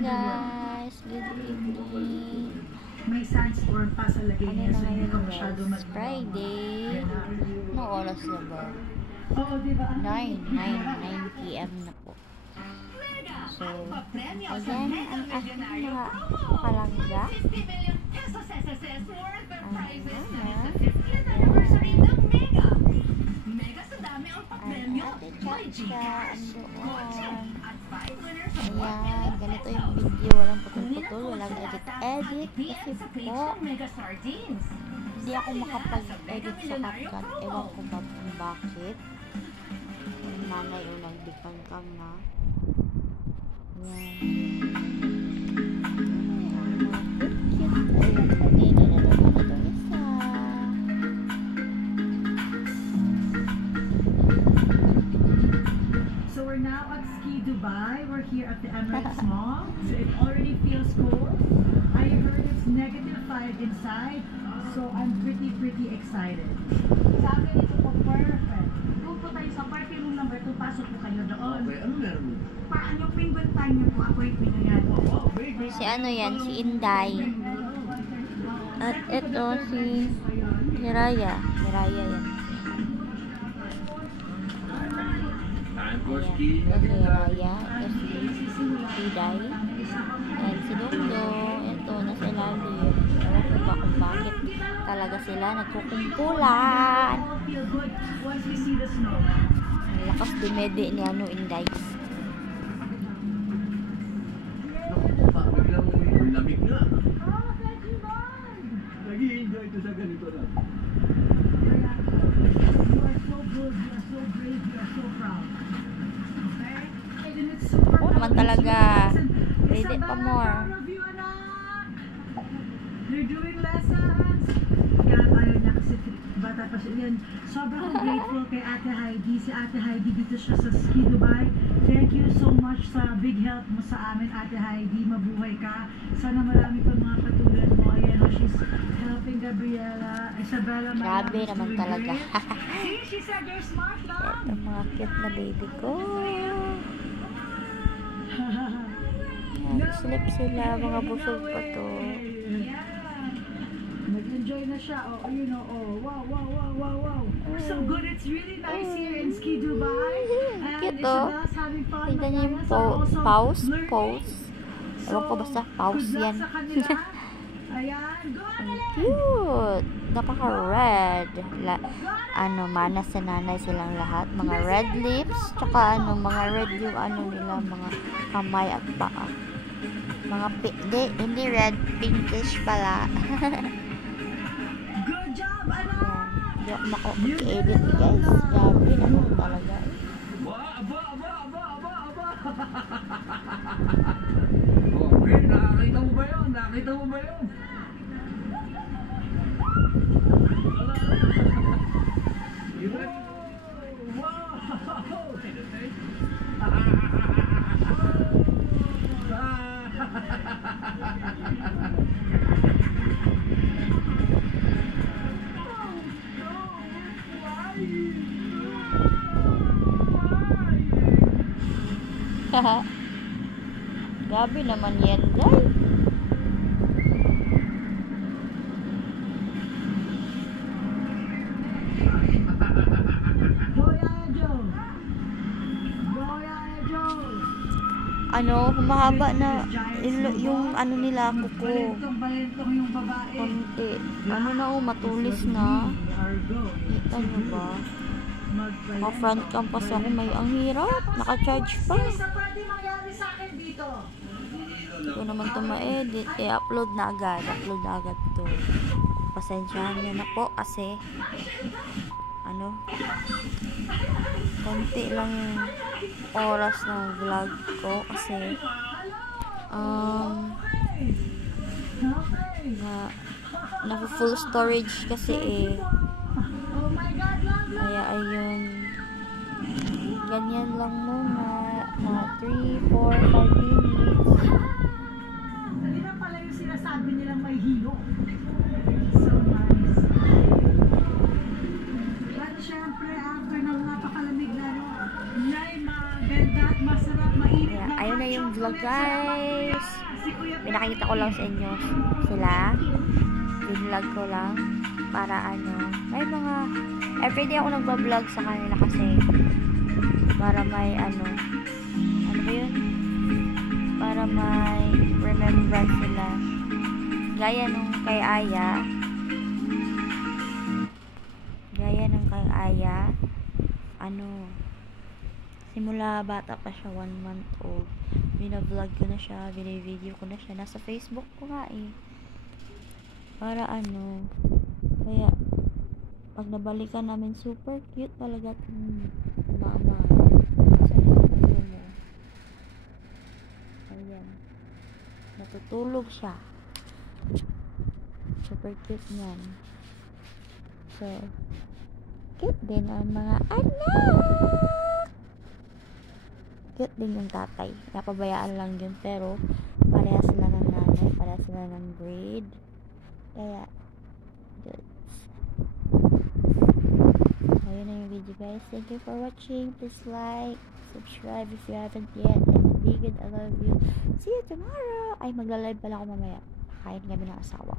guys, good evening. May sandstorm pa sa lagay Ano niya, na so hindi ka ngayon masyado guys? Friday. Anong oras na ba? Oo, diba? 9 PM na po. So, ayan ang aking mga palangga. Ayan, ganito yung video. Walang putol-putol, walang edit-edit. Kasi po, hindi ako makapag-edit sa CapCut. Ewan ko ba kung bakit. Yung nanay yung nag-decam na. So we're now at Ski Dubai. We're here at the Emirates Mall. So it already feels cold. I heard it's -5 inside. So I'm pretty excited. Sa akin ito po perfect. Doon po tayo sa party room number 2. Pasok po kayo doon. Okay, ano meron mo? Paano pingutan time niyo po? Appointment niyo yan. Si ano yan? Si Inday. At ito si Hiraya. Hiraya yan. Time for Ayan. ski. Ito si Hiraya. Ito si Inday. And si Dongdong. Ito nasa ilalim. Ewan ko ba kung bakit talaga sila nagkukumpulan. Once we see the snow. Ang lakas dumede ni ano Inday. Biglang may lamig na. Nag-i-enjoy ito sa ganito na. You are so good, you are so brave, you are so proud. Okay? And it's super Oo naman talaga. Ready pa more. proud of you, anak. You're doing lessons. Kaya ayaw niya kasi bata pa siya. Yan, sobrang grateful kay Ate Heidi. Si Ate Heidi dito siya sa Ski Dubai. Thank you so much sa big help mo sa amin, Ate Heidi. Mabuhay ka. Sana marami pa mga katulad mo. Ayan, she's helping Gabriela. Isabella, my Grabe love is naman doing talaga. great. See, she said you're smart, love. Ito mga cute na baby ko. Yan, sleep sila. Mga busog pa to. Yeah. Nag-enjoy na siya. Oh, you know, oh, wow. So good. It's really nice here in Ski Dubai. And Cute, oh. Isabella's having fun. Tignan niyo yung Maria's are also learning. pause. Ewan ko basta pause good luck yan. sa kanila. Ayan. Go on, Ang Ellen. cute. Napaka-red. Ano, manas sa nanay silang lahat. Mga red lips. Tsaka ano, mga red yung ano nila. Mga kamay at paa. Mga hindi red. Pinkish pala. Good job, anak. Hindi ako makapag-edit guys. Grabe naman talaga. Aba. Okay, nakakita mo ba yun? Nakakita mo ba yun? Grabe naman yan guys. Ano, humahaba na yung ano nila kuko. Balentong yung babae. Konti. Ano na matulis na. Kita nyo ba? Front cam pa ako. Ang hirap. Naka-charge pa. Sa pwede mangyari sa akin dito. Hindi ko naman ito ma-edit. Upload na agad. To. Pasensyahan nyo na po kasi ano, konti lang yung oras ng vlog ko kasi na full storage kasi kaya ayun, ganyan lang muna na 3, 4, 5 minutes. Hindi na pala yung sinasabi nilang may hilo. So nice. At syempre, after ng napakalamig na Nay, maganda at masarap, mainit na Ayun na yung vlog guys. Pinakita ko lang sa inyo sila. Vlog ko lang para may mga everyday ako nagba-vlog sa kanila kasi para may ano ba yun? Para may remembrance sila. Gaya nung kay Aya. Simula bata pa siya, 1 month old. Bina-vlog ko na siya, bina-video ko na siya. Nasa Facebook ko nga eh. Para kaya pag nabalikan namin, super cute talaga itong mama. Saan yung ulo mo? Ayan. Natutulog siya. Super cute niyan. So, cute din ang mga anak! Cute din yung tatay. Napabayaan lang yun, pero pareha sila ng nanay, pareha sila ng grade. Kaya, good. Ayun na yung video guys. Thank you for watching. Please like, subscribe if you haven't yet. And be good. I love you. See you tomorrow. Ay, magla-live pala ako mamaya. Kain kami ng asawa.